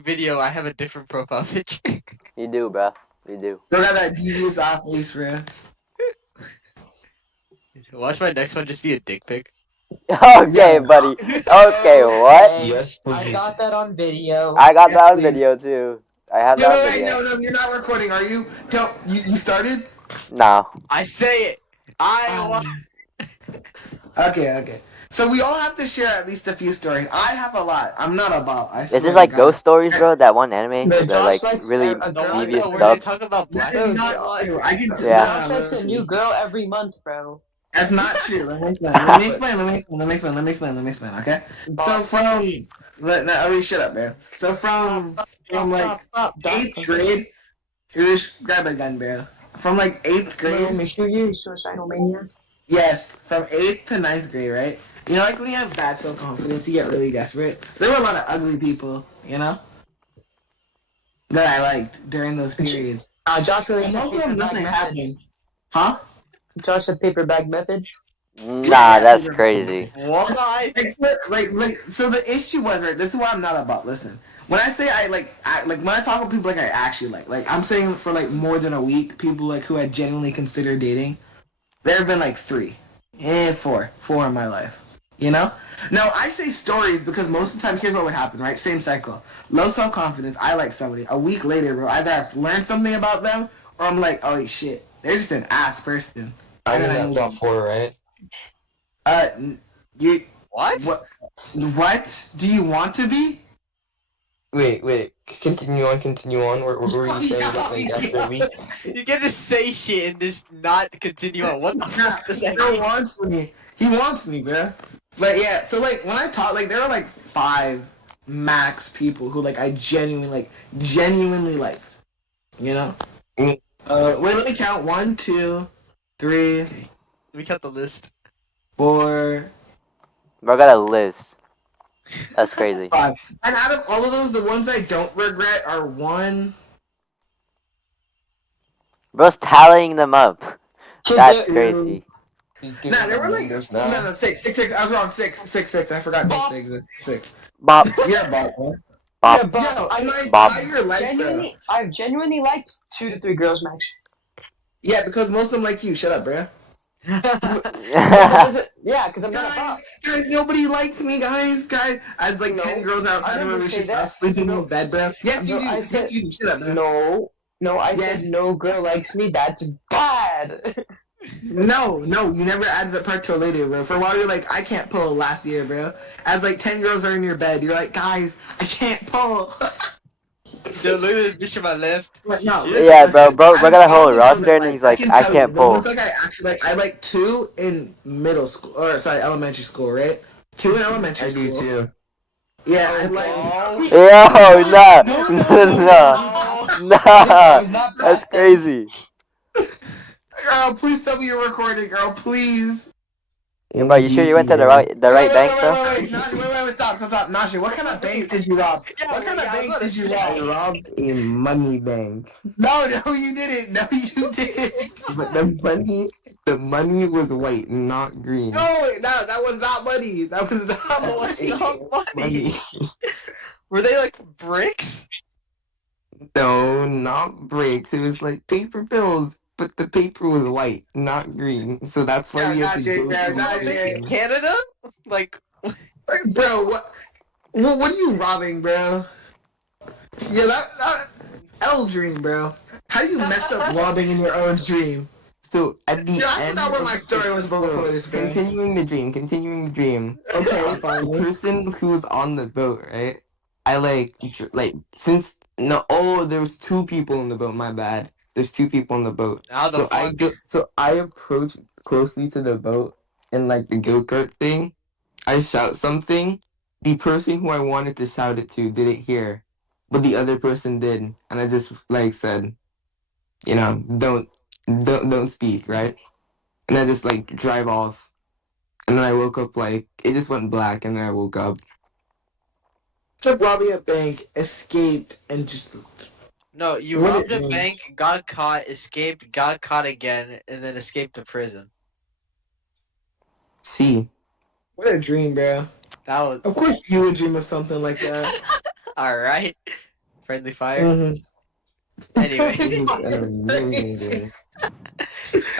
video, I have a different profile picture. You do, bro. You do. Bro got that devious off face, bro. Watch my next one just be a dick pic. Okay, Yeah. buddy. Okay, what? Yes, I please. got that on video. I got Yes, that on please. video too. I have No, that on wait, video. no, you're not recording, are you? Don't, you started? No. I say it. I want. Okay. So we all have to share at least a few stories. I have a lot. I'm not about. I Is swear this to like God. Ghost Stories, bro? That one anime? No, The Josh like likes really a No, girl. where devious they stuff. talk about That black. is not true. I can Yeah. Josh likes a new girl every month, bro. That's not true. Let me explain. Okay. So from, shut up, man. So from like 8th grade, just grab a gun, bro. From like 8th grade. Let me shoot you, suicidal maniac. Yes, from 8th to 9th grade, right? You know, like when you have bad self-confidence, you get really desperate. There were a lot of ugly people, you know, that I liked during those periods. Josh really And said most of them, paper bag nothing method. happened. Huh? Josh said paper bag method. Nah, that's crazy. Why? So the issue was, right, this is what I'm not about. Listen, when I say like when I talk with people like I actually like I'm saying for like more than a week, people like who I genuinely consider dating, there have been like 4 in my life. You know? Now, I say stories because most of the time, here's what would happen, right? Same cycle. Low self-confidence, I like somebody. A week later, bro, either I've learned something about them, or I'm like, oh, shit, they're just an ass person. I And mean, then that's not 4, right? You... What? What? Do you want to be? Wait. Continue on. What were you saying about like after a week? You get to say shit and just not continue on. What the fuck does that Bro mean? wants me. He wants me, bro. But yeah, so like when I talk, like there are like 5 max people who like I genuinely liked. You know? Mm. Wait, let me count. 1, 2, 3, Let me count the list. 4, Bro, I got a list. That's crazy. 5. And out of all of those, the ones I don't regret are 1. Bro's tallying them up. That's crazy. Nah, there were like no 6. I was wrong. 6. I forgot those things exist. 6. Bop. Yeah, Bob. Man. Bop. Yo, I'm like, Bob. your life, bro. I've genuinely liked 2 to 3 girls max. Yeah, because most of them like you. Shut up, bro. Yeah, because I'm not about. Guys, nobody likes me, guys. As like 10 girls outside of never me, say she's that. sleeping in bed, bro. Yes, you No, do. I said- Yes, you do. Shut up, bro. No, I Yes. said no girl likes me. That's bad. No, you never added that part till later, bro. For a while, you're like, I can't pull last year, bro. As like 10 girls are in your bed, you're like, guys, I can't pull. Dude, look at this bitch on my left. But no, Yeah, listen, bro got a I whole only know roster that, and he's like, can I tell can't you, pull. The ones like I actually like, I like 2 in middle school, or sorry, elementary school, right? 2 in elementary I do school. too. Yeah, I like. Yo, nah. That's crazy. Girl, please tell me you're recording, girl, please. Hey, bro, you sure you went to the right bank, bro? Wait, Nashi, stop. Nashi, what kind of bank did you rob? What kind of bank did you rob? I robbed a money bank. No, you didn't. No, you didn't. But the money was white, not green. No, that was not money. That was not money. Money. Were they like bricks? No, not bricks. It was like paper bills, but the paper was white, not green. So that's why we have to go Not through yet. it. Canada? Like, Bro, what are you robbing, bro? Yeah, that L dream, bro. How do you mess up robbing in your own dream? So at the Yeah, I end, forgot where my story was before this, bro. continuing the dream. Okay, The fine. person who was on the boat, right? I there was 2 people in the boat. My bad. There's 2 people in the boat. how the fuck? So I approach closely to the boat and like the go-kart thing. I shout something. The person who I wanted to shout it to didn't hear, but the other person did, and I just like said, don't speak, right? And I just like drive off, and then I woke up like it just went black, and then I woke up. Took robbing a bank, escaped, and just. No, you What robbed it a means. bank, got caught, escaped, got caught again, and then escaped to prison. See, What a dream, bro. That was Of course you would dream of something like that. alright. Friendly fire. Mhm. Anyway. This is amazing.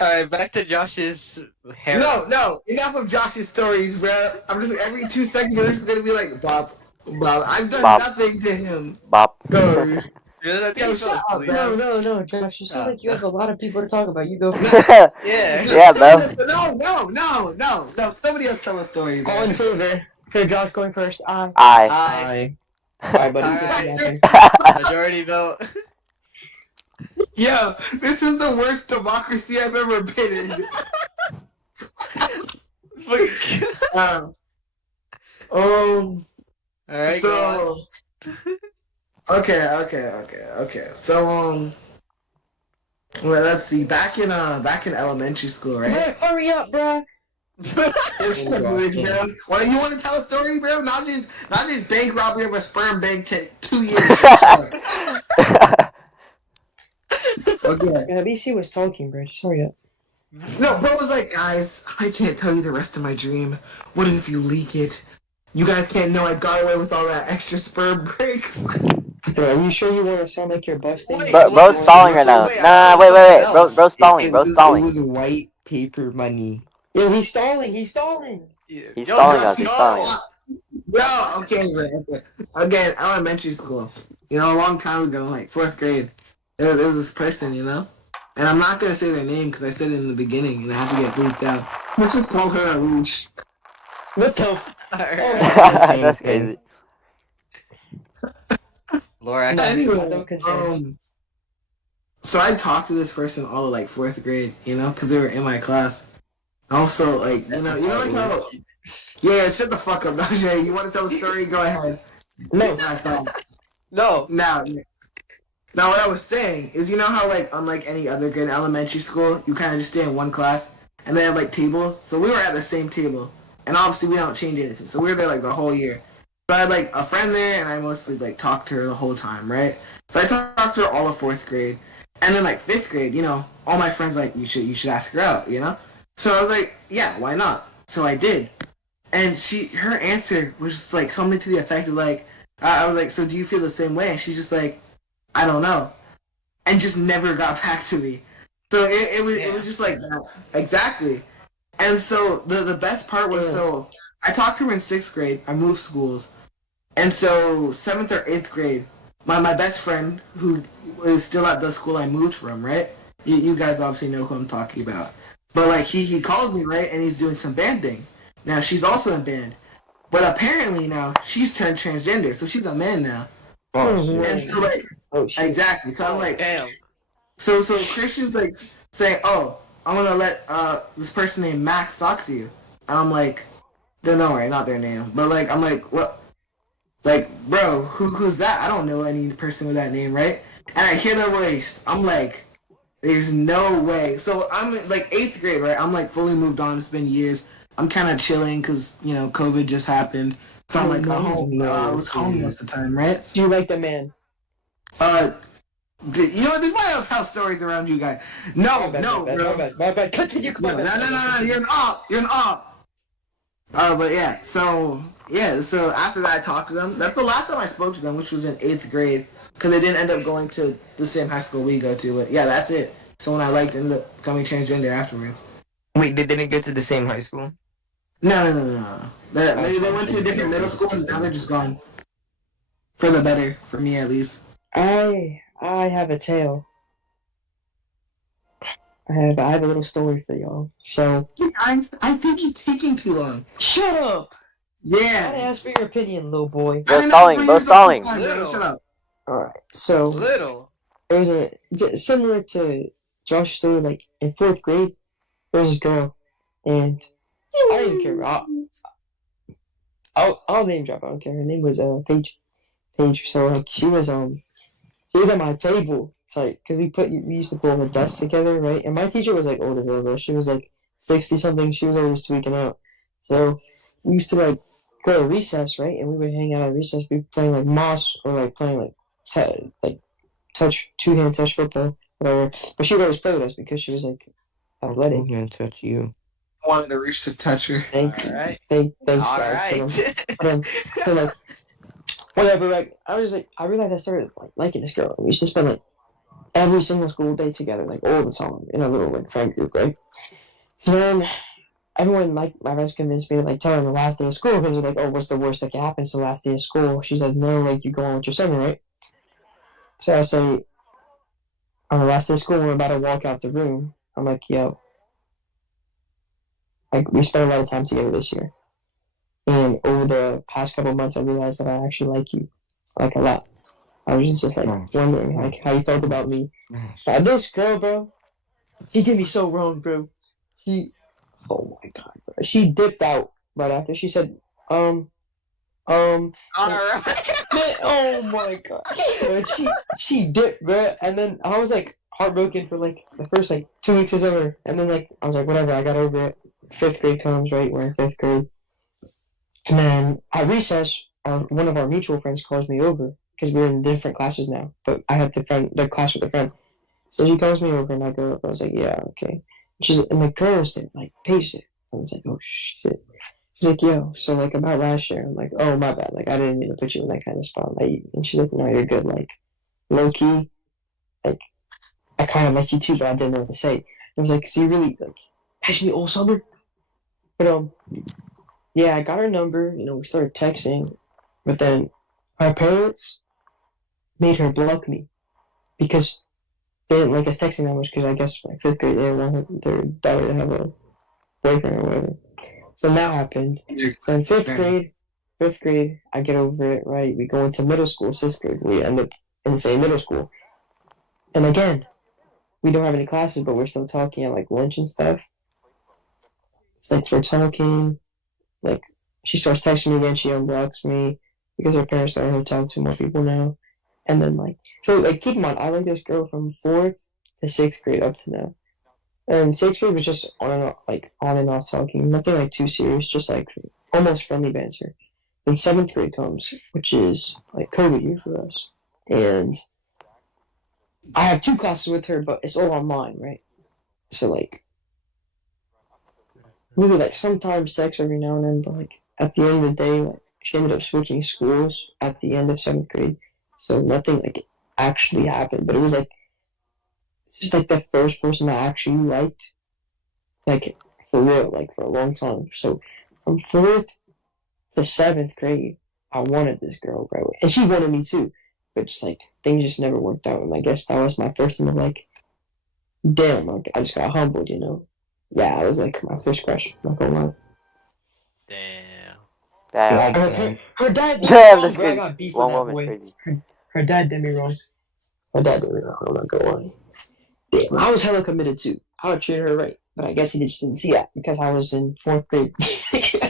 Alright, back to Josh's hair. No, enough of Josh's stories, bro. I'm just every 2 seconds you're just gonna be like, Bob. I've done Bob. nothing to him. Bop. Go. Yo, Yo, shut up, No, Josh. You sound like you have a lot of people to talk about. You go. Yeah. Yeah, bro. No. Somebody else tell a story, All bro. in favor for Josh going first. Aye. I. Aye, buddy. Alright. Majority vote. Yo, this is the worst democracy I've ever been in. Alright, go on. So, okay. So, well, let's see. Back in elementary school, right? Hurry up, bro. It's stories, bro. Well, you want to tell a story, bro? Not just bank robbery of a sperm bank 2 years. Okay. Yeah, BC was talking, bro. Just hurry up. No, bro was like, guys, I can't tell you the rest of my dream. What if you leak it? You guys can't know I got away with all that extra sperm breaks. Bro, are you sure you want to sound like you're busting? Wait, Bro's stalling right now. Nah, wait. Bro's stalling. Bro's It stalling. was white paper money. Yo, he's stalling. He's stalling us. He's stalling us. Bro, okay, bro. Again, elementary school. You know, a long time ago, like 4th grade, there was this person, you know? And I'm not going to say their name because I said it in the beginning and I have to get bleeped out. Let's just call her Arush. What the? That's crazy. Laura, No. Anyway, don't consent. so I talked to this person all of like 4th grade, you know, because they were in my class. Also, like, you know like how... Yeah, shut the fuck up, Najee. You want to tell the story? Go ahead. No. no. Now, what I was saying is, you know how, like, unlike any other grade in elementary school, you kind of just stay in one class, and they have, like, tables? So we were at the same table, and obviously we don't change anything, so we were there, like, the whole year. So I had, like, a friend there, and I mostly, like, talked to her the whole time, right? So I talked to her all of 4th grade, and then, like, 5th grade, you know, all my friends were like, you should ask her out, you know? So I was like, yeah, why not? So I did. And her answer was just, like, something to the effect of, like, I was like, so do you feel the same way? And she's just like, I don't know. And just never got back to me. So it was just like that. Exactly. And so the best part was, so I talked to her in 6th grade. I moved schools. And so 7th or 8th grade, my best friend, who is still at the school I moved from, right? You guys obviously know who I'm talking about. But like he called me, right? And he's doing some band thing. Now she's also in band. But apparently now she's turned transgender. So she's a man now. Oh, shit. And so like, shit. exactly. So I'm like, Damn. So Christian's like saying, "Oh, I'm gonna let this person named Max talk to you," and I'm like, "Don't worry, not their name." But like, I'm like, "What? Like, bro, who's that? I don't know any person with that name, right?" And I hear their voice. I'm like, "There's no way." So I'm in, like 8th grade, right? I'm like fully moved on. It's been years. I'm kind of chilling because you know COVID just happened. So I'm like, I was home most of the time, right? Do you like the man? You know, there's why I don't tell stories around you guys. No, bro. My bad. Continue. No, you're an op. But yeah, so after that I talked to them. That's the last time I spoke to them, which was in 8th grade, because they didn't end up going to the same high school we go to. But yeah, that's it. Someone I liked ended up becoming transgender afterwards. wait, they didn't go to the same high school? No. They went to a different middle school, and now they're just gone. For the better, for me at least. I have a tale. I have a little story for y'all. So I think you're taking too long. shut up. I Yeah. asked for your opinion, little boy. Bro's stalling. Shut up. All right. So Little. there was similar to Josh's story. Like in 4th grade, there was this girl, and I don't even care. I'll name drop. I don't care. Her name was Paige. So like she was at my table. It's like because we used to put all the desks together, right? And my teacher was like older than her. She was like 60 something. She was always tweaking out. So we used to like go to recess, right? And we would hang out at recess. We'd be playing like moss or like playing like touch 2-hand touch football, whatever. But she would always play with us because she was like athletic. I'm gonna touch you. Wanted to reach to touch her. Thanks, Alright. thanks, All guys. right. So like, whatever. Like I was like, I realized I started like liking this girl. We used to spend like every single school day together, like all the time, in a little like friend group, right? So then everyone, like my friends, convinced me to like tell her on the last day of school because they're like, "Oh, what's the worst that can happen? It's the last day of school." She says, "No, like you go on with your summer, right?" So I say, on the last day of school, we're about to walk out the room. I'm like, "Yo, like we spent a lot of time together this year, and over the past couple of months, I realized that I actually like you, like a lot. I was just like wondering like how you felt about me. This girl, bro, she did me so wrong, bro. She, oh my god, bro. She dipped out right after. She said, Alright. oh my god. Man, she dipped, bro. And then I was like heartbroken for like the first like 2 weeks of summer. And then like I was like, whatever, I got over it. 5th grade comes, right? We're in 5th grade. And then at recess, one of our mutual friends calls me over because we're in different classes now. But I had the class with a friend. So she calls me over and I go up. I was like, yeah, okay. And the girls there, like, Paige there. I was like, oh shit. She's like, yo, so like about last year. I'm like, oh my bad. Like I didn't mean to put you in that kind of spot. Like, and she's like, no, you're good. Like, low key, like I kind of like you too, but I didn't know what to say. I was like, so you really like patched me all summer? But yeah, I got her number. You know, we started texting, but then her parents made her block me because they didn't like us texting that much. Because I guess like 5th grade, they didn't want their daughter to have a boyfriend or whatever. So that happened. So in 5th grade, I get over it, right? We go into middle school, 6th grade. We end up in the same middle school. And again, we don't have any classes, but we're still talking at like lunch and stuff. It's like we're talking, like she starts texting me again, she unblocks me because her parents let her talk to more people now. And then like, so like keep in mind, I like this girl from 4th to 6th grade up to now. And 6th grade was just on and off talking, nothing like too serious, just like almost friendly banter. Then 7th grade comes, which is like COVID year for us, and I have 2 classes with her, but it's all online, right? So like we would like sometimes text every now and then, but like at the end of the day, like she ended up switching schools at the end of 7th grade, so nothing like actually happened. But it was like it's just like the first person I actually liked, like for real, like for a long time. So from 4th to 7th grade, I wanted this girl, bro, and she wanted me too. But just like things just never worked out, and I guess that was my first time of like, damn, like I just got humbled, you know. Yeah, it was like my first crush. Not gonna lie. Damn. Damn. Her dad did me Damn, wrong, that's bro. I crazy. got beef One with that woman's boy. crazy. Her dad did me wrong. I'm not gonna lie. Damn, I was hella committed too. I would treat her right, but I guess he just didn't see that because I was in 4th grade.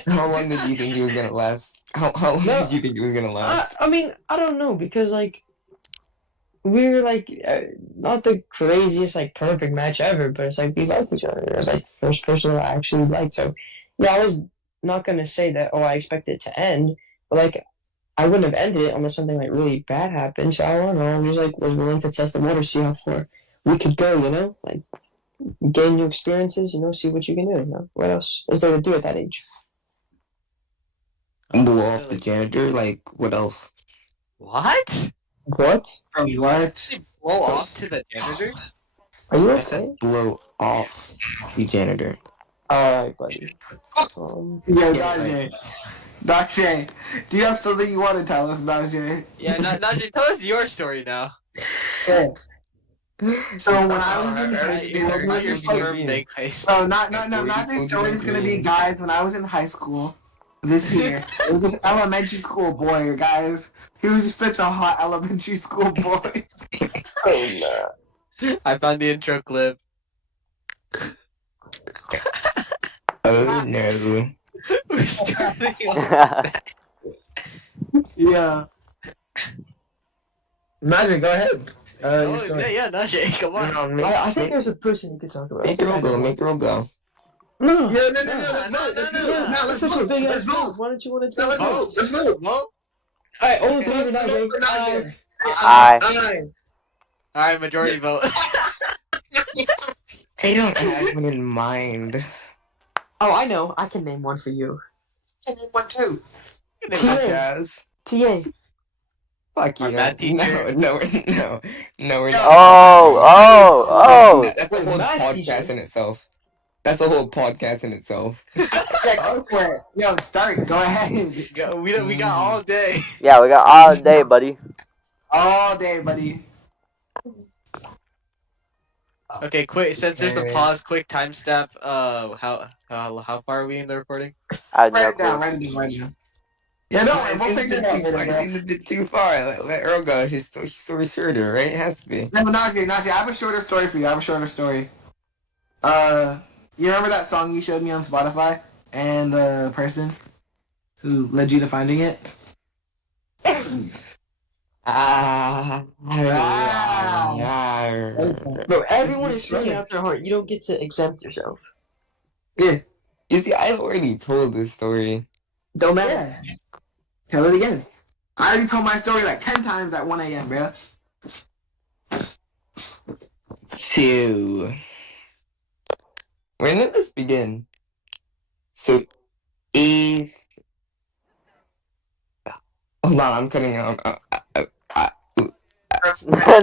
How long did you think it was gonna last? How long did you think it was gonna last? I mean, I don't know because like we were like not the craziest like perfect match ever, but it's like we like each other. It was like first person I actually liked. So yeah, I was not gonna say that. Oh, I expect it to end, but like I wouldn't have ended it unless something like really bad happened. So I don't know. I was like was willing to test the water, see how far we could go. You know, like gain new experiences. You know, see what you can do. You know, what else is there to do at that age? Blow off the janitor? Like, what else? What? What? What? Blow off to the janitor? Are you I okay? said blow off the janitor. All right, buddy. Yo, Yeah, Najee. Najee, do you have something you want to tell us, Najee? Yeah, Najee, tell us your story now. Yeah. So when I was in high Your school, firm big face. no, not this story is gonna be, guys. When I was in high school this year, it was an elementary school boy, guys. He was just such a hot elementary school boy. Oh no. I found the intro clip. Oh no. We're starting off. Yeah. Najee, go ahead. Oh, yeah, Najee, come on. No, I think there's a person you could talk about. make the roll go, make the roll go. No. No, That's such a big ass move. Why don't you want to tell us? Let's move. Well, Alright, all in favor, Najee. Aye. alright, majority vote. I don't have one in mind. Oh, I know. I can name one for you. One, two. TA. Jazz. TA. Fuck Our you. math teacher. No, we're not. Oh, That's a Wait, whole math podcast teacher? in itself. That's a whole podcast in itself. Yeah, go for it. Yo, start. Go ahead. We got all day. yeah, we got all day, buddy. All day, buddy. Okay, quick. Since there's a Anyway. pause, quick timestamp. How far are we in the recording? I have Write no it down. clue. Write it down. Write it down. Yeah, no, It's we'll figure it out later, bro. a bit too far. Let Earl go. His story's shorter, right? It has to be. No, Najee, I have a shorter story for you. I have a shorter story. You remember that song you showed me on Spotify and the person who led you to finding it? Bro, everyone is saying out their heart. You don't get to exempt yourself. Yeah. You see, I've already told this story. Don't matter. Yeah. Tell it again. I already told my story like 10 times at 1 a.m., bro. Two. When did this begin? So, eighth. Hold on, I'm cutting out.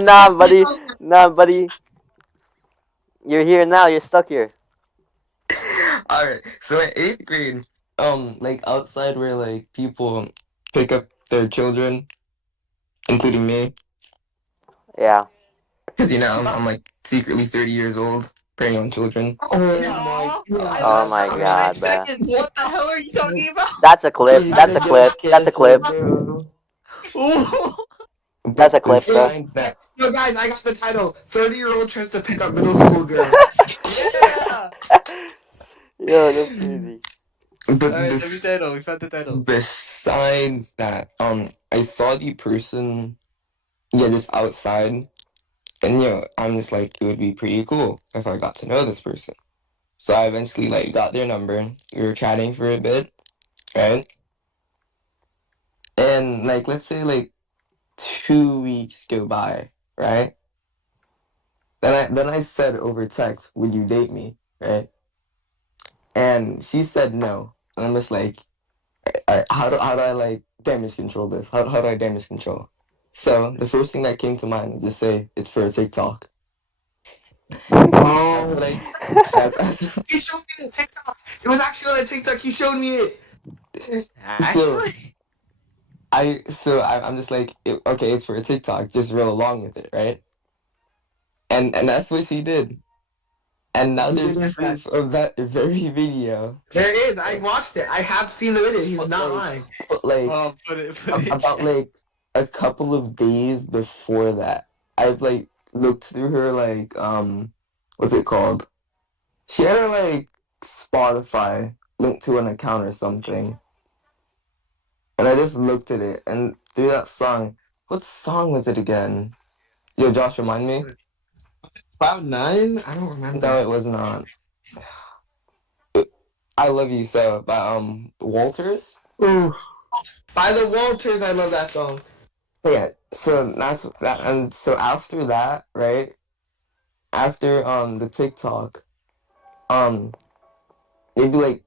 Nah, buddy. You're here now. You're stuck here. Alright, so in 8th grade, like outside where like people pick up their children, including me, Yeah. because I'm like secretly 30 years old, preying on children. Oh my Aw, god. Oh my for god, 5 bruh. seconds. What the hell are you talking about? That's a clip. He's That's a gonna clip. get That's a clip. canceled, bro. Ooh. That's a clip, bro. Besides that, Yo, guys, I got the title. 30-year-old tries to pick up middle school girl. Yeah. Yo, that's crazy. but Alright, so we found the title. besides that, I saw the person, just outside, and I'm just like, it would be pretty cool if I got to know this person. So I eventually like got their number. We were chatting for a bit, right? And like, let's say like 2 weeks go by, right? Then I said over text, "Would you date me?" Right? And she said no. And I'm just like, how do I like damage control this? How do I damage control? So the first thing that came to mind is just say it's for a TikTok. That's what that's- He showed me the TikTok. It was actually on the TikTok. He showed me it. Actually? I'm just like, okay, it's for a TikTok. Just roll along with it, right? And that's what she did. And now there's proof of that very video. There it is. I watched it. I have seen the video. He's not lying. But like Oh, put it. about like a couple of days before that, I've like looked through her like what's it called? She had her like Spotify linked to an account or something. And I just looked at it, and through that song, what song was it again? Yo, Josh, remind me. Cloud9? I don't remember. No, it was not. I Love You So by Walters. Oof. By the Walters, I love that song. Yeah, so that's that, and so after that, right? After the TikTok, maybe like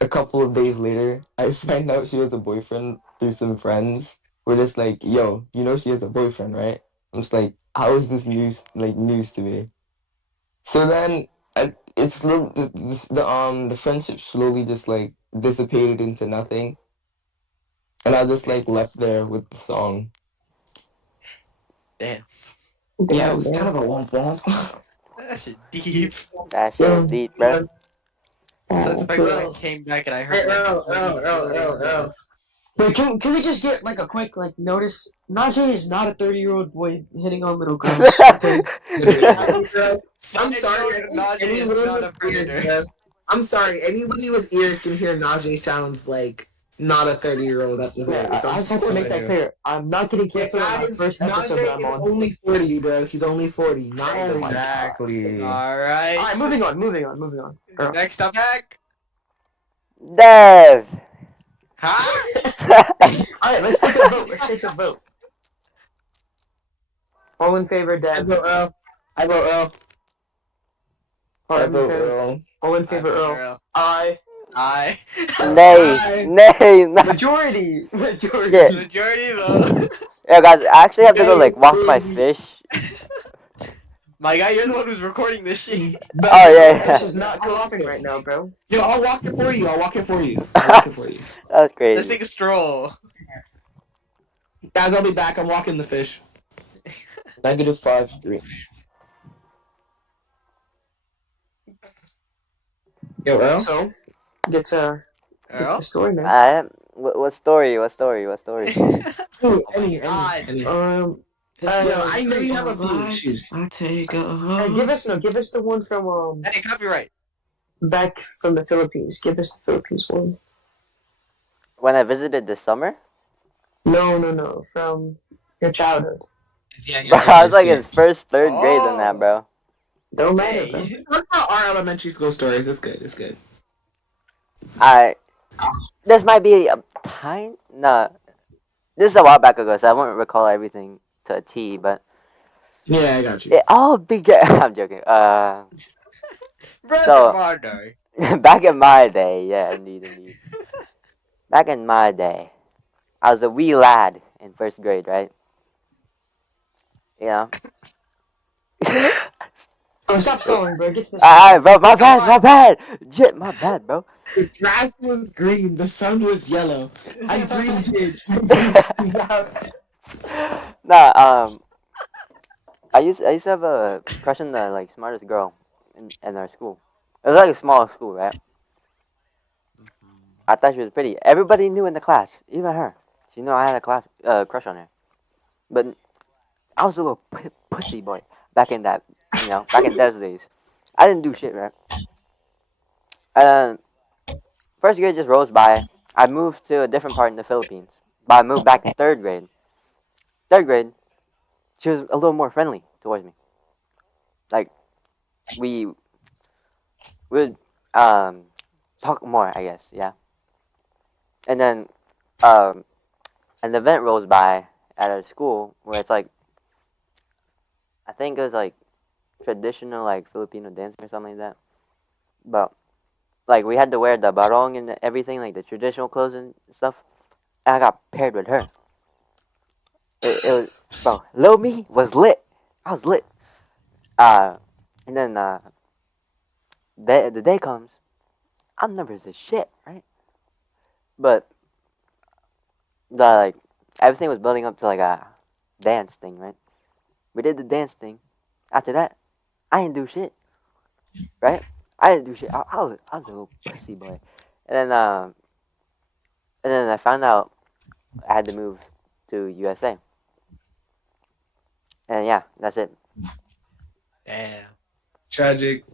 a couple of days later, I find out she has a boyfriend through some friends. We're just like, yo, she has a boyfriend, right? I'm just like, how is this news to me? So then it's the friendship slowly just like dissipated into nothing, and I just like left there with the song. Damn. Yeah, it was kind of a womp womp. That shit deep. That shit was deep, bro. So it's like when I came back and I heard. Earl. Wait, can we just get like a quick like notice? Najee is not a 30-year-old boy hitting on little girls. Okay. I'm sorry. Najee is Anybody not a with ears, predator. bro. I'm sorry. Anybody with ears can hear Najee sounds like not a 30-year-old at the very Yeah, least. I just have to make that clear. I'm not getting canceled on the first episode that I'm Najee is on. only 40, bro. He's only 40. Not even like Exactly. Alright. Alright, moving on. Earl. Next up, back. Dev. Huh? Alright, let's take a vote. All in favor, I Dev. vote Earl. I vote Earl. All I in vote favor. Earl. All in favor, Earl. Aye. I. Nay, not. Majority. Yeah. Majority vote. Yeah, guys, I actually have to go like wash my fish. My guy, you're the one who's recording this shit. But- Oh yeah, Fish yeah. is not coughing right now, bro. Yo, I'll walk it for you. That's Let's crazy. take a stroll. Guys, I'll be back. I'm walking the fish. -5-3. Yo, Earl? So, get to the story, man. What story? What story? What story? Ooh, Oh my God. any. Yo, I know you have a few issues. I take a give us the one from Hey, copyright. back from the Philippines. Give us the Philippines one. When I visited this summer, No, from your childhood. bro, I was like in first, third grade on that, bro. Don't matter, bro. Hey. What about our elementary school stories? It's good. It's good. This might be a time. Nah, this is a while back ago, so I won't recall everything to a T. But Yeah, I got you. it all began. I'm joking. Brother So- Mardo. Back in my day, yeah, indeed. Back in my day, I was a wee lad in first grade, right? You know. Oh, stop stalling, bro. Get to the Alright, bro, my bad. Jit, my bad, bro. The grass was green. The sun was yellow. I breathed in. Nah, I used to have a crush on the like smartest girl in our school. It was like a small school, right? I thought she was pretty. Everybody knew in the class, even her. She knew I had a crush on her. But I was a little pussy boy back in that, back in those days. I didn't do shit, right? And first grade just rolls by. I moved to a different part in the Philippines. But I moved back in third grade. Third grade, she was a little more friendly towards me. Like, we would talk more, I guess, yeah. And then an event rolls by at our school where it's like, I think it was like traditional like Filipino dance or something like that. But like we had to wear the barong and everything, like the traditional clothes and stuff. And I got paired with her. It was, bro, Lil Me was lit. I was lit. And then the day comes. I'm nervous as shit, right? But everything was building up to like a dance thing, right? We did the dance thing. After that, I didn't do shit, right? I didn't do shit. I was a little pussy boy, and then I found out I had to move to USA, and yeah, that's it. Damn. Tragic.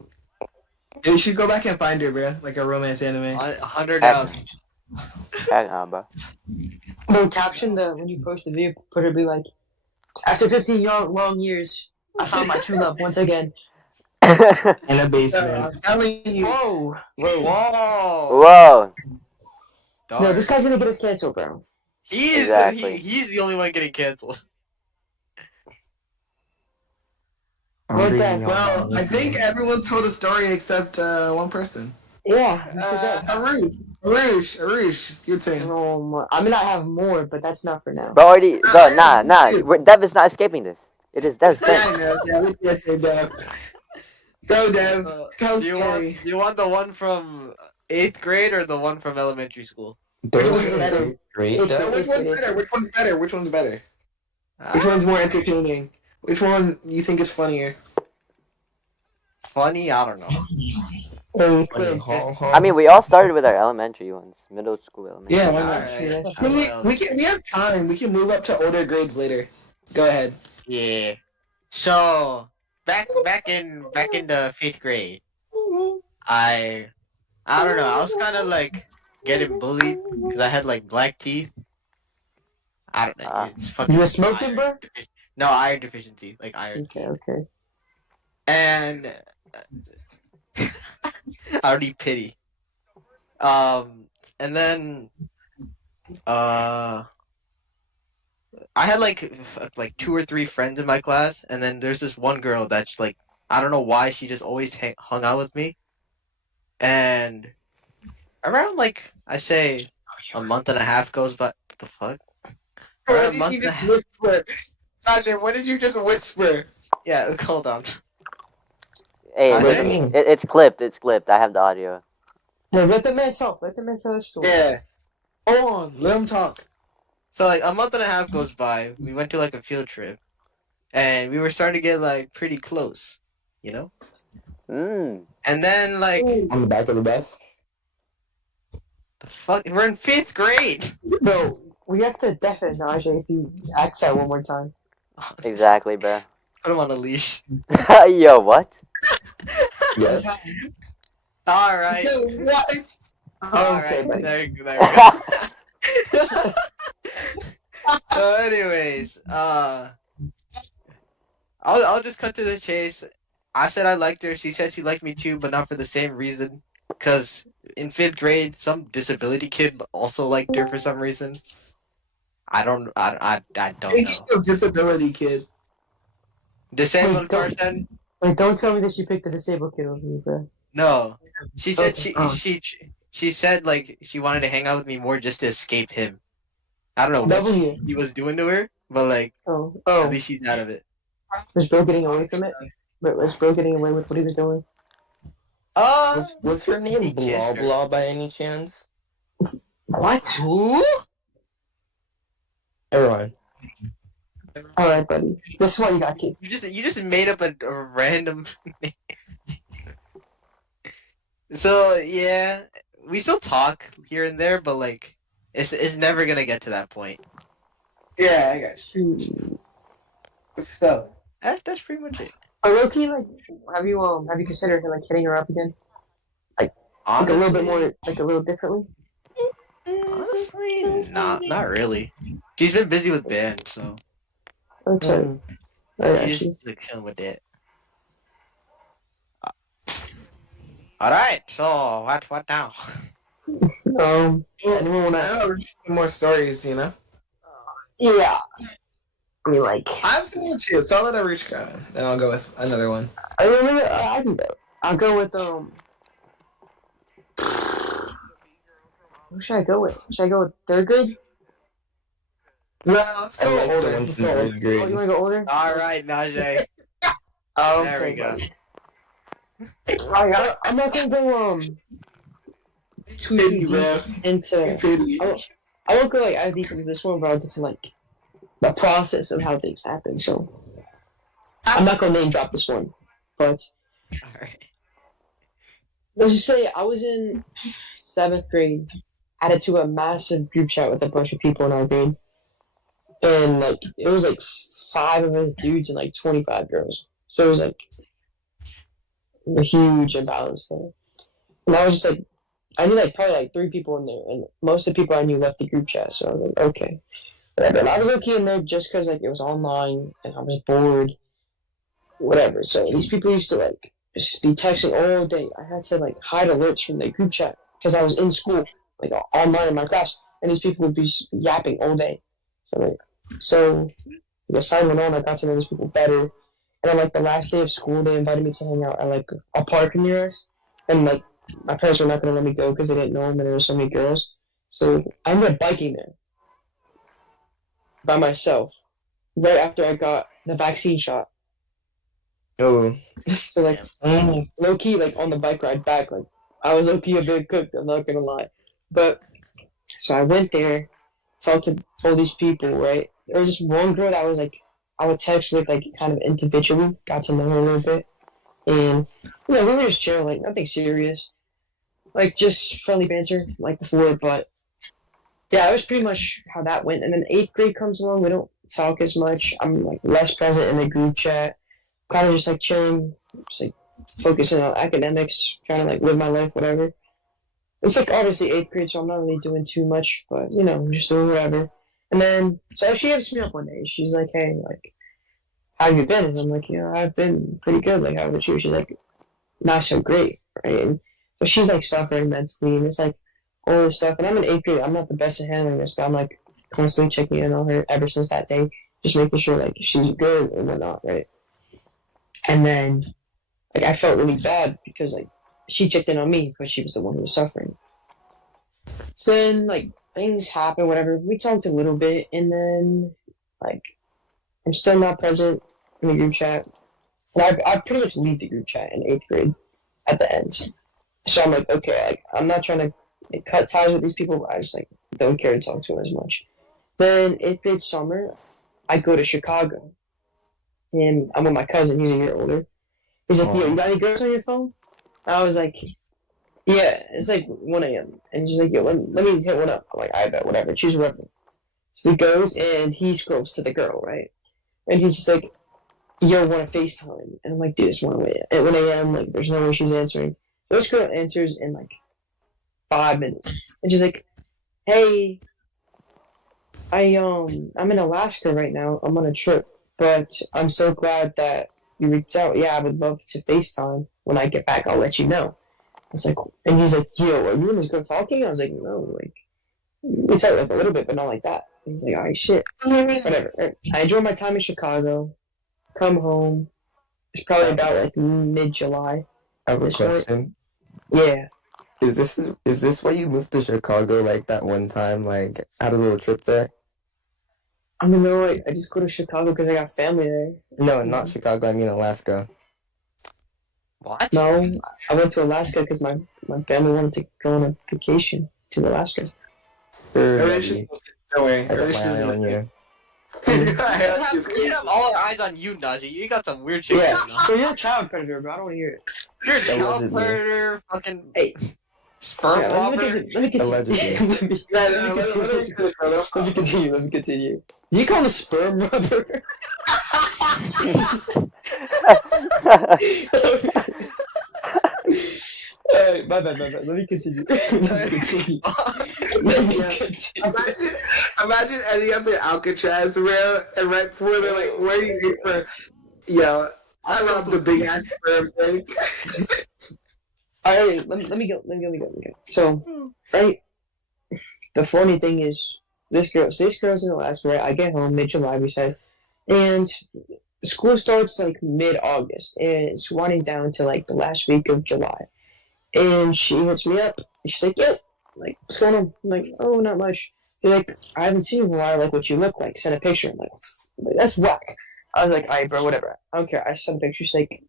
You should go back and find her, bro. Like a romance anime. 100 out. Bro. Bro, caption when you post the video, put it be like, after 15 long years, I found my true love once again. In a basement. I'm telling you. Whoa. Whoa. No, Dark. this guy's gonna get us canceled, bro. He is Exactly. he's the only one getting canceled. I'm What the reading all Well, that. I think everyone told a story except one person. Yeah, you forgot. Arush, it's your turn. I mean, I have more, but that's not for now. Bro, already, bro, nah. Dev is not escaping this. It is Dev's Yeah, turn. I know. Yeah, we get there, Dev. Go, Dev. Tell Do story. you want the one from 8th grade or the one from elementary school? Which one's Those better? are great. Which though. Which one's better? Which one's better? Which one's better? Which one's more entertaining? Which one you think is funnier? Funny? I don't know. I mean, we all started with our elementary ones, middle school, elementary. Yeah, why not? Alright. We have time. We can move up to older grades later. Go ahead. Yeah. So back in the 5th grade, I don't know. I was kind of like getting bullied because I had like black teeth. I don't know. It's fucking. You were smoking, iron bro? defi- No, iron deficiency, like iron. Okay. And I don't need pity. And then I had like 2 or 3 friends in my class, and then there's this one girl that's like, I don't know why she just always hung out with me, and around like I say a month and a half goes by. What the fuck? What Around a did month you and a just half. whisper? Roger, what did you just whisper? Yeah, hold on. Hey, I What do listen, you think. mean? it's clipped. It's clipped. I have the audio. No, let the man talk. Let the man tell his story. Yeah. Hold on, let him talk. So like a month and a half goes by. We went to like a field trip, and we were starting to get like pretty close, you know. Mm. And then like On the back of the bus? the fuck, we're in 5th grade. Bro, we have to deafen Najee if he acts out one more time. Exactly, bro. Put him on a leash. Yo, what? Yes. All right. So what? All Okay, right. buddy. There we go. So, anyways, I'll just cut to the chase. I said I liked her. She said she liked me too, but not for the same reason. Cause in 5th grade, some disability kid also liked her for some reason. I don't know. He's a disability kid. Disabled don't- person? Wait, don't tell me that she picked a disabled kid over me, bro. No. She said Okay. she said like she wanted to hang out with me more just to escape him. I don't know what W. he was doing to her, but like Oh, at oh. least she's out of it. Was bro getting away from it? But was bro getting away with what he was doing? Was her name he Blah kissed her. Blah by any chance? What? Who? Everyone. Alright, buddy. This is why you got kicked. You just made up a random name. So yeah, we still talk here and there, but like it's never gonna get to that point. Yeah, I got you. So, That's pretty much it. Loki, like, have you considered like hitting her up again? Like a little bit more, like a little differently? Honestly, not really. She's been busy with band, so Okay. I she's actually. just chilling with it. All right, so what now? Anyone wanna? I know more stories, you know. Yeah. I mean, like, I'm saying too. So I'll let Arushka, then I'll go with another one. I remember. I can go. I'll go with Who should I go with? Should I go with 3rd grade? Well, let's I go like older. the ones Let's in go older. 3rd Oh, you grade. wanna go older? All right, Najee. Oh, There we okay, go. buddy. Alright, I'm not gonna go too Pity, deep bro. into. Pity. I won't go like as deep into this one, but I'll get to like the process of how things happen. So I'm not gonna name drop this one, but All right. let's just say I was in 7th grade, added to a massive group chat with a bunch of people in our grade, and like it was like 5 of us dudes and like 25 girls. So it was like a huge imbalance there. And I was just like, I knew like probably like 3 people in there, and most of the people I knew left the group chat. So I was like, okay, whatever. And I was okay in there just because like it was online and I was bored, whatever. So these people used to like just be texting all day. I had to like hide alerts from the group chat because I was in school, like online in my class, and these people would be yapping all day. So as time went on, I got to know these people better. And on like the last day of school, they invited me to hang out at like a park near us, and like my parents were not going to let me go because they didn't know him and there were so many girls. So I ended up biking there by myself right after I got the vaccine shot. Oh. So like low key, like on the bike ride back, like I was low key a bit cooked. I'm not gonna lie, but so I went there, talked to all these people. Right, there was just one girl that was like I would text with like kind of individually, got to know her a little bit, and we were just chilling, like nothing serious, like just friendly banter like before. But yeah, it was pretty much how that went. And then 8th grade comes along, we don't talk as much. I'm like less present in the group chat, kind of just like chilling, just like focusing on academics, trying to like live my life, whatever. It's like obviously 8th grade, so I'm not really doing too much, but you know, just doing whatever. And then so she hits me up one day. She's like, "Hey, like, how you been?" And I'm like, "You know, I've been pretty good. Like, how about you?" She's like, "Not so great, right?" And so she's like suffering mentally, and it's like all this stuff. And I'm in 8th grade. I'm not the best at handling this, but I'm like constantly checking in on her ever since that day, just making sure like she's good and whatnot, right? And then like I felt really bad because like she checked in on me, but she was the one who was suffering. So then, like, things happen, whatever. We talked a little bit, and then, like, I'm still not present in the group chat. And I pretty much leave the group chat in 8th grade at the end. So I'm like, okay, like, I'm not trying to like, cut ties with these people, but I just, like, don't care to talk to them as much. Then 8th grade summer, I go to Chicago. And I'm with my cousin, he's a year older. He's like, yo, you got any girls on your phone? I was like, yeah, it's like 1 a.m. And she's like, yo, let me hit one up. I'm like, I bet, whatever, choose whatever. So he goes and he scrolls to the girl, right? And he's just like, yo, want to FaceTime? And I'm like, dude, it's 1 a.m. At 1 a.m., like, there's no way she's answering. So this girl answers in like 5 minutes. And she's like, hey, I'm in Alaska right now. I'm on a trip, but I'm so glad that you reached out. Yeah, I would love to FaceTime. When I get back, I'll let you know. I was like, and he's like, yo, are you and this girl talking? I was like, no, like, we talked like a little bit, but not like that. And he's like, all right, shit, whatever. I enjoyed my time in Chicago. Come home. It's probably about like mid-July. I have a This point. question. Yeah. Is this why you moved to Chicago like that one time? Like, had a little trip there? I don't know. I just go to Chicago because I got family there. No, not Chicago. I mean Alaska. What? No, I went to Alaska because my family wanted to go on a vacation to Alaska. Everybody's just don't worry. I got Everybody's my eye on just you. You have all our eyes on you, Najee. You got some weird shit Yeah, going on. so you're a child predator, bro. I don't want to hear it. You're a child Allegedly. predator, fucking Hey, sperm yeah, let me whopper. continue. Allegedly. Let me continue. You call him a sperm rubber? Alright, my bad. Let me continue. Imagine ending up in Alcatraz, bro, and right before they're like, "Where are you here for?" Yo, I love the big ass sperm thing. Alright, let me go. So, right, the funny thing is, this girl's in Alaska, right? I get home mid-July, we said, and school starts like mid-August, and it's winding down to like the last week of July. And she hits me up, and she's like, yo, like, what's going on? I'm like, oh, not much. She's like, I haven't seen you in a while, like, what you look like. Send a picture. I'm like, that's whack. I was like, alright, bro, whatever. I don't care. I sent a picture. She's like,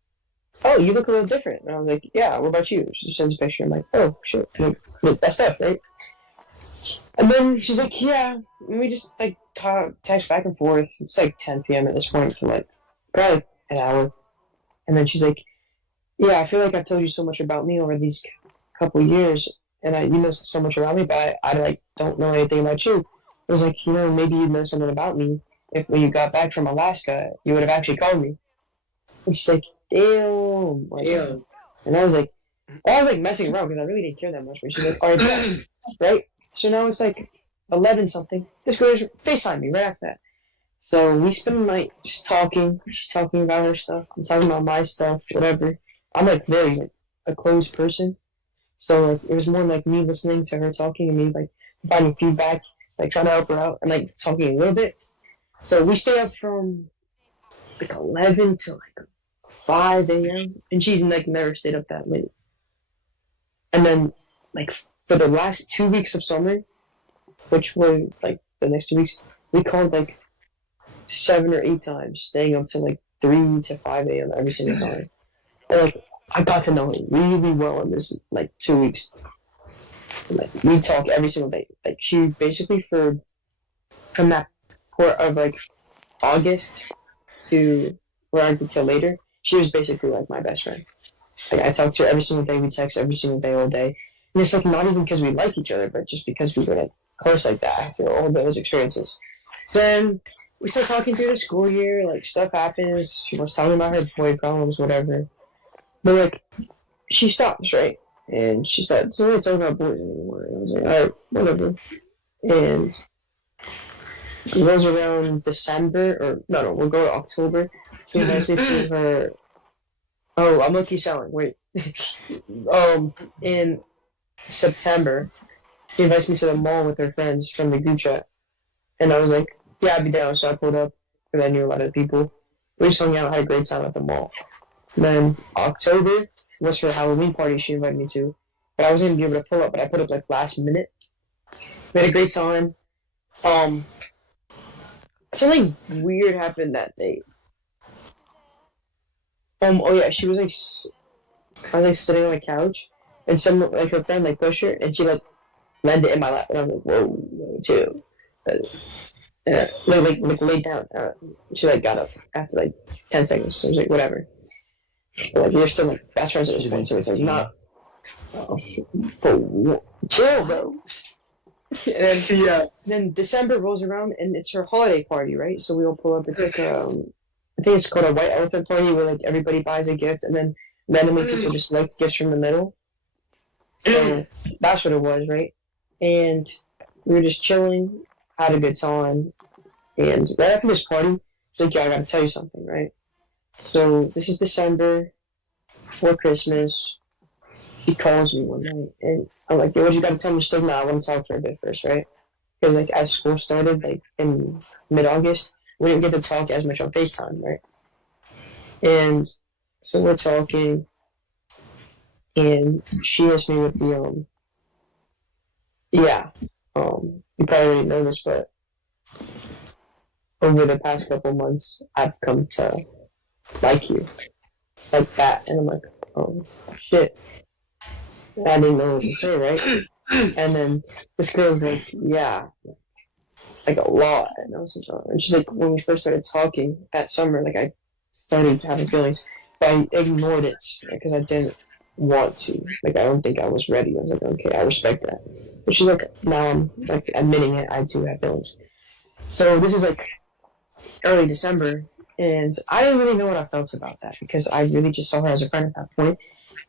oh, you look a little different. And I was like, yeah, what about you? She sends a picture. I'm like, oh, shit. Like, look, that's stuff, right? And then she's like, yeah. And we just, like, text back and forth. It's like 10 p.m. at this point for, like, probably an hour. And then she's like, yeah, I feel like I've told you so much about me over these couple years, and you know so much about me, but I like don't know anything about you. I was like, maybe you know something about me. If when you got back from Alaska, you would have actually called me. And she's like, damn. Like, Damn. and I was like messing around because I really didn't care that much. But she's like, all right, right. So now it's like 11 something. This girl FaceTime me right after that. So we spend the night just talking. She's talking about her stuff. I'm talking about my stuff, whatever. I'm like very like a closed person, so like it was more like me listening to her talking and me like finding feedback, like trying to help her out and like talking a little bit. So we stay up from like 11 to like 5 a.m. and she's like never stayed up that late. And then like for the last 2 weeks of summer, which were like the next 2 weeks, we called like 7 or 8 times, staying up to like 3 to 5 a.m. every single time. And like I got to know her really well in this like 2 weeks. And, like we talk every single day. Like she basically from that point of like August to where I until later, she was basically like my best friend. Like I talked to her every single day. We text every single day, all day. And it's like not even because we like each other, but just because we were like close like that after all those experiences. Then we start talking through the school year. Like stuff happens. She was talking about her boy problems, whatever. But like, she stops, right? And she starts, so we're not talking about boys anymore. And I was like, alright, whatever. And it goes around December, or no, we'll go to October. She invites me to her. Oh, I'm lucky selling. Wait. In September, she invites me to the mall with her friends from the group chat. And I was like, yeah, I'd be down. So I pulled up, because I knew a lot of people. We just hung out, had a great time at the mall. Then October was her Halloween party she invited me to, but I wasn't gonna be able to pull up. But I put up like last minute, We had a great time. Something weird happened that day. Oh yeah, she was like, I was like sitting on the couch, and some like her friend like pushed her, and she like landed in my lap, and I was like, whoa, chill. Like laid down. She like got up after like 10 seconds. So I was like, whatever. But, like we're still like best friends at this point, so it's like not. Chill, bro. And then December rolls around and it's her holiday party, right? So we all pull up. It's like I think it's called a white elephant party where like everybody buys a gift and then randomly people just select gifts from the middle. So that's what it was, right? And we were just chilling, had a good time, and right after this party, she's like, "Yeah, I gotta tell you something, right?" So this is December before Christmas. She calls me one night, and I'm like, "Yo, what you gotta tell me?" She's like, "Nah, I want to talk for a bit first, right?" Because like as school started, like in mid-August, we didn't get to talk as much on FaceTime, right? And so we're talking, and she hits me with the yeah, you probably already know this, but over the past couple months, I've come to like you, like that, and I'm like, oh shit, I didn't know what to say, right? And then this girl's like, yeah, like a lot, and I was like, and she's like, when we first started talking that summer, like I started having feelings, but I ignored it because I didn't want to. Like I don't think I was ready. I was like, okay, I respect that. But she's like, now I'm like admitting it. I do have feelings. So this is like early December, and I didn't really know what I felt about that because I really just saw her as a friend at that point.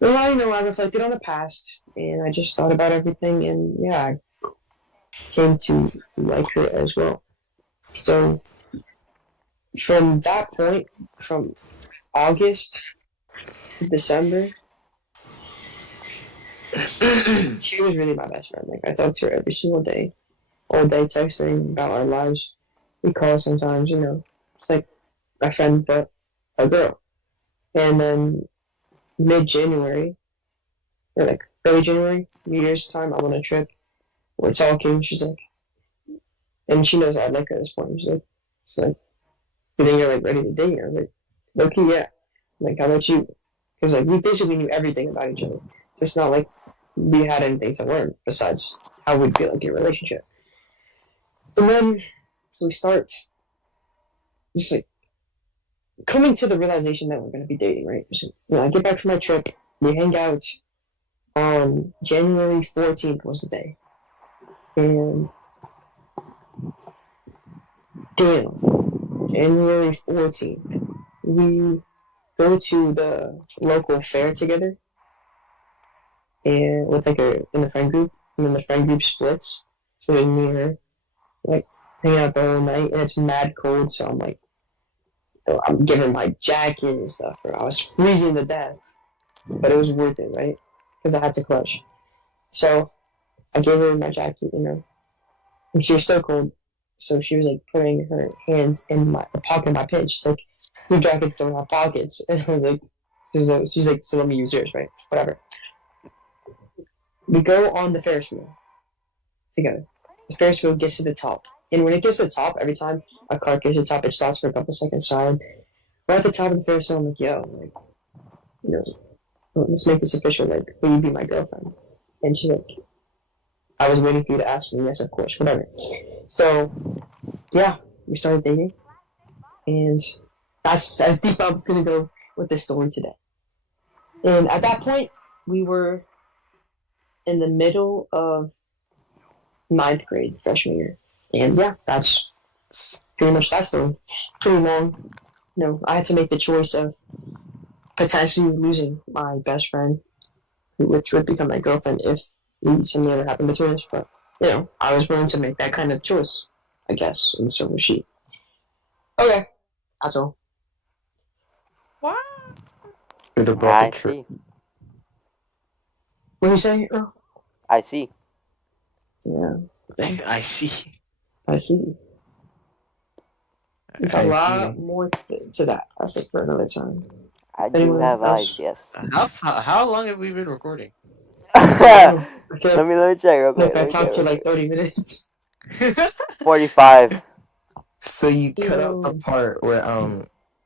But I reflected on the past, and I just thought about everything, and yeah, I came to like her as well. So from that point, from August to December, she was really my best friend. Like I talked to her every single day, all day texting about our lives. We call sometimes, It's like my friend but a girl. And then mid-January, or like early January, New Year's time, I'm on a trip. We're talking. She's like, and she knows I like her at this point. She's like, you think you're like ready to date? I was like, okay, yeah. Like, how about you? Because like we basically knew everything about each other. Just not like we had anything to learn besides how we'd be like in a relationship. And then so we start just like coming to the realization that we're going to be dating, right? So, I get back from my trip, we hang out on January 14th was the day. And damn, January 14th, we go to the local fair together and with like in the friend group, and then the friend group splits. So we me and her like hang out the whole night, and it's mad cold, so I'm like, I'm giving my jacket and stuff. Bro. I was freezing to death, but it was worth it, right? Because I had to clutch. So I gave her my jacket, and she was still cold. So she was like putting her hands in the pocket of my pants. She's like, "Your jackets don't have pockets," and I was like, she's like, "So let me use yours, right? Whatever." We go on the Ferris wheel together. The Ferris wheel gets to the top. And when it gets to the top, every time a car gets to the top, it stops for a couple seconds silent. We're at the top of the Ferris wheel, I'm like, yo, like, let's make this official. Like, will you be my girlfriend? And she's like, I was waiting for you to ask me. Yes, of course, whatever. So, yeah, we started dating. And that's as deep as it's going to go with this story today. And at that point, we were in the middle of 9th grade, freshman year. And yeah, that's pretty much that story. Pretty long. I had to make the choice of potentially losing my best friend, which would become my girlfriend if something ever happened between us. But, I was willing to make that kind of choice, I guess, and so was she. Okay, that's all. What? I see. What do you say, Earl? I see. Yeah, I see. I see. There's a I lot see. more to that. That's like for another time. I do Anyone have else? eyes, yes. How long have we been recording? Okay. let me check real quick. Look, I Let me check talked for real like quick. 30 minutes. 45. So you cut out the Yo. part where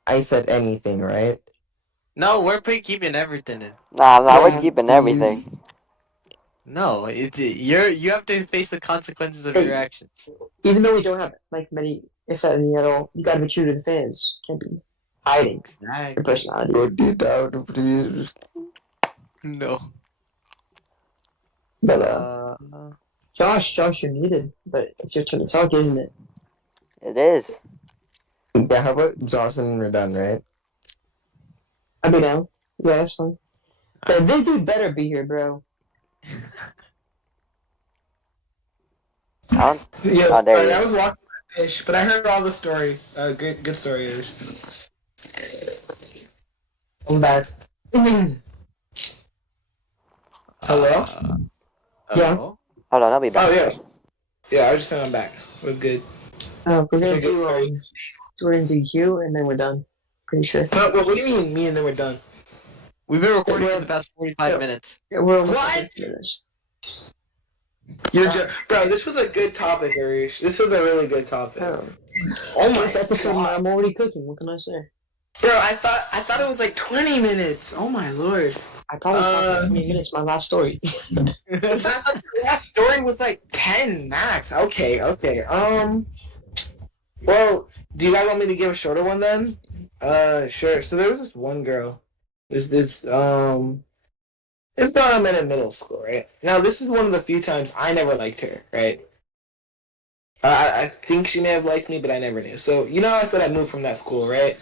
I said anything, right? No, we're keeping everything in. Nah, we're Yeah. keeping everything. Please. No, you have to face the consequences of your Hey, actions. even though we don't have like many, if any at all, you gotta be true to the fans. Can't be hiding your Exactly. personality. Put it out, please. No. But Uh, Josh, you're muted. But it's your turn to talk, isn't it? It is. Yeah, how about Jocelyn and we're done, right? I'll be down. Yeah, that's fine. But this dude better be here, bro. I don't. Yes, Oh, there he sorry, I is. was walking my fish, but I heard all the story. Good story, Ish. I'm back. Hello? uh, Yeah. hello? Hold on, I'll be back. Oh, yeah. Yeah, I was just saying I'm back. It was good. We're It's gonna a good do story. so we're gonna do you, and then we're done. Pretty sure. But what do you mean, me and then we're done? We've been recording for We're- the past 45 yeah. minutes. Yeah, we're almost What? done with this. Bro, this was a good topic, Arish. This was a really good topic. Oh Oh First my episode, and god. I'm already cooking. What can I say? Bro, I thought it was like 20 minutes. Oh my lord. I probably talked for 20 minutes. My last story. I thought the last story was like 10 max. Okay. Well, do you guys want me to give a shorter one then? Sure. So there was this one girl. This girl I met in middle school, right? Now this is one of the few times I never liked her, right? I think she may have liked me, but I never knew. So you know how I said I moved from that school, right?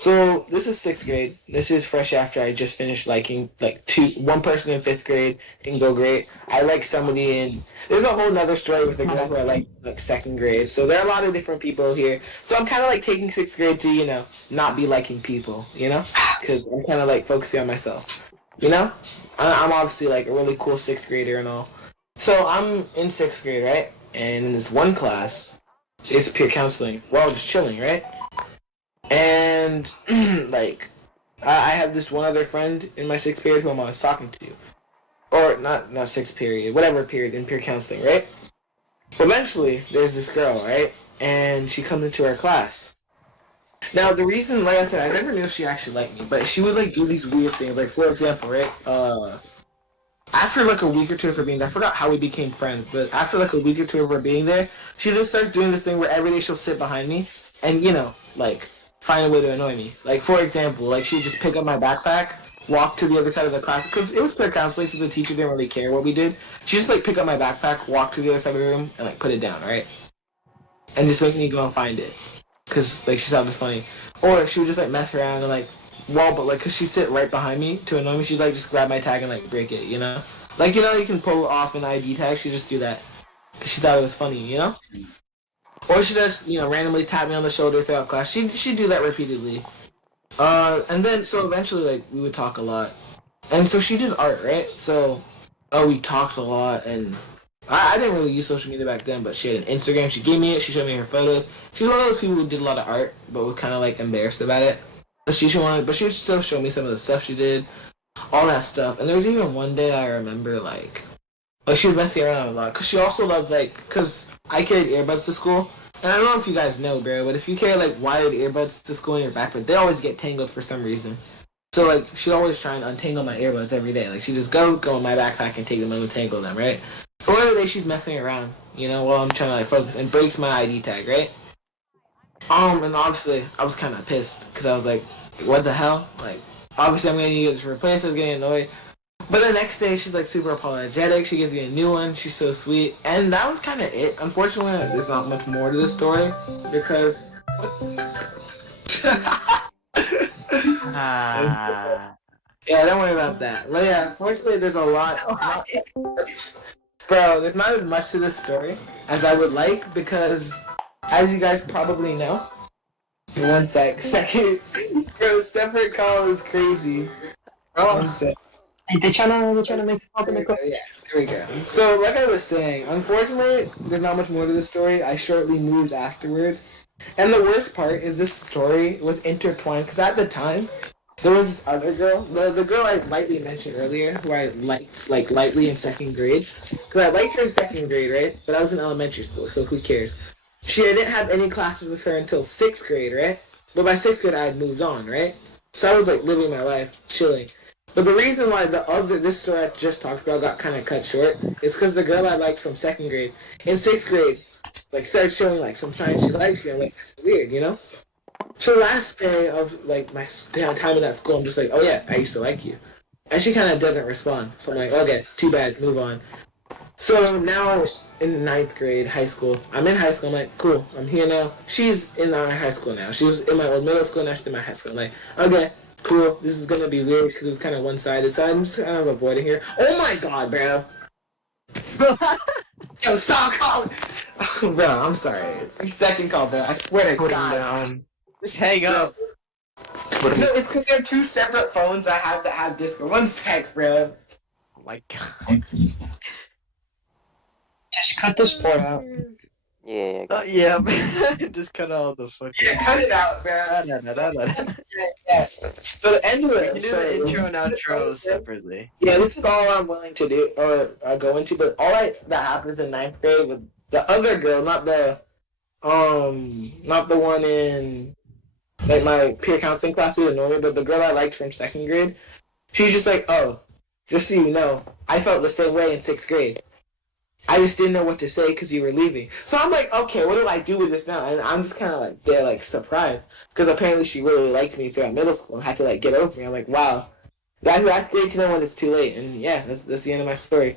So this is 6th grade. This is fresh after I just finished liking like one person in 5th grade. Didn't go great. I like somebody in. There's a whole nother story with a girl who I like 2nd grade. So there are a lot of different people here. So I'm kind of like taking 6th grade to not be liking people, because I'm kind of like focusing on myself. I'm obviously like a really cool 6th grader and all. So I'm in 6th grade, right? And in this one class, it's peer counseling. We're all just chilling, right? And like, I have this one other friend in my 6th period who I'm always talking to, or not 6th period, whatever period in peer counseling, right? Eventually, there's this girl, right, and she comes into our class. Now the reason, like I said, I never knew if she actually liked me, but she would like do these weird things. Like for example, right, after like a week or two of her being there, I forgot how we became friends, but after like a week or two of her being there, she just starts doing this thing where every day she'll sit behind me and like find a way to annoy me. Like for example, like she'd just pick up my backpack, walk to the other side of the class because it was peer counseling, so the teacher didn't really care what we did. She just like pick up my backpack, walk to the other side of the room, and like put it down, right? And just make me go and find it, cause like she thought it was funny. Or she would just like mess around and like. Well, but like, cause she'd sit right behind me to annoy me, she'd like just grab my tag and like break it, Like, you can pull off an ID tag, she'd just do that. Cause she thought it was funny, Or she'd just, randomly tap me on the shoulder throughout class. She'd do that repeatedly. And then, so eventually, like, we would talk a lot. And so she did art, right? So, we talked a lot, and I didn't really use social media back then, but she had an Instagram, she gave me it, she showed me her photo. She was one of those people who did a lot of art, but was kind of, like, embarrassed about it. But she would still show me some of the stuff she did, all that stuff. And there was even one day I remember, like she was messing around a lot. Because she also loved, like, because I carried earbuds to school. And I don't know if you guys know, bro, but if you carry, like, wired earbuds to school in your backpack, they always get tangled for some reason. So, like, she'd always try and untangle my earbuds every day. Like, she'd just go in my backpack and take them and untangle them, right? But one day she's messing around, while I'm trying to, like, focus, and breaks my ID tag, right? And obviously, I was kind of pissed, because I was like, what the hell? Like, obviously I'm going to need this replaced, I was getting annoyed. But the next day, she's, like, super apologetic, she gives me a new one, she's so sweet, and that was kind of it. Unfortunately, there's not much more to this story, because... Yeah, don't worry about that. But yeah, unfortunately, there's a lot... Bro, there's not as much to this story as I would like, because, as you guys probably know, one second. Bro, separate call is crazy. One sec. They're trying to make it happen. Yeah, there we go. So, like I was saying, unfortunately, there's not much more to the story. I shortly moved afterwards. And the worst part is this story was intertwined, because at the time, there was this other girl, the girl I lightly mentioned earlier, who I liked like lightly in second grade, because I liked her in second grade, right? But I was in elementary school, so who cares? I didn't have any classes with her until sixth grade, right? But by sixth grade, I had moved on, right? So I was like living my life, chilling. But the reason why this story I just talked about got kind of cut short is because the girl I liked from second grade in sixth grade, like started showing like some signs she likes me. I'm like, that's weird, you know? So last day of like my time in that school, I'm just like, oh yeah, I used to like you, and she kind of doesn't respond. So I'm like, okay, too bad, move on. So now in the ninth grade, high school, I'm in high school. I'm like, cool, I'm here now. She's in my high school now. She was in my old middle school, now she's in my high school. I'm like, okay, cool. This is gonna be weird because it's kind of one-sided. So I'm just kind of avoiding her. Oh my god, bro. Yo, stop calling. Oh, bro, I'm sorry. It's the second call, bro. I swear to Put him God. down. Just hang up. No, it's because they're two separate phones I have to have Discord. One sec, bro. Oh my god. Just cut this part out. Yeah. Yeah, man. Just cut all the fucking. Yeah, cut it out, bro. Yeah. So the end of We it. can do the intro and outro separately. Yeah, this is all I'm willing to do or go into. But all that happens in ninth grade with the other girl, not the one in like my peer counseling class who didn't know me, but the girl I liked from second grade. She's just like, oh, just so you know, I felt the same way in sixth grade. I just didn't know what to say because you were leaving. So I'm like, okay, what do I do with this now? And I'm just kind of like, there, like, surprised. Because apparently she really liked me throughout middle school and had to, like, get over me. I'm like, wow. That's great to know when it's too late. And yeah, that's the end of my story.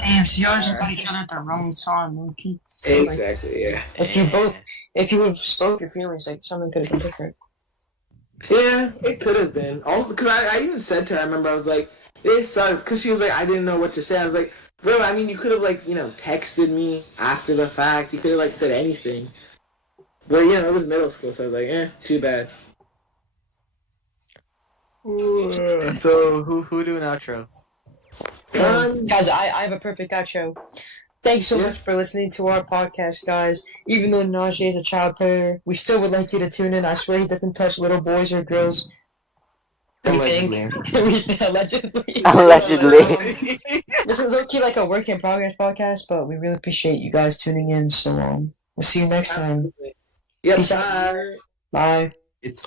Damn, so y'all just got each other at the wrong time, okay? Exactly, yeah. If you would have spoke your feelings, like, something could have been different. Yeah, it could have been. Also, because I even said to her, I remember I was like, this sucks. Because she was like, I didn't know what to say. I was like, bro, I mean, you could have, like, texted me after the fact. You could have, like, said anything. But, it was middle school, so I was like, too bad. So who do an outro? Guys, I have a perfect outro. Thanks so much for listening to our podcast, guys. Even though Najee is a child predator, we still would like you to tune in. I swear he doesn't touch little boys or girls. Allegedly. Allegedly. Allegedly. This is okay, like a work in progress podcast, but we really appreciate you guys tuning in. So we'll see you next time. Yep, Peace out. bye. Bye. It's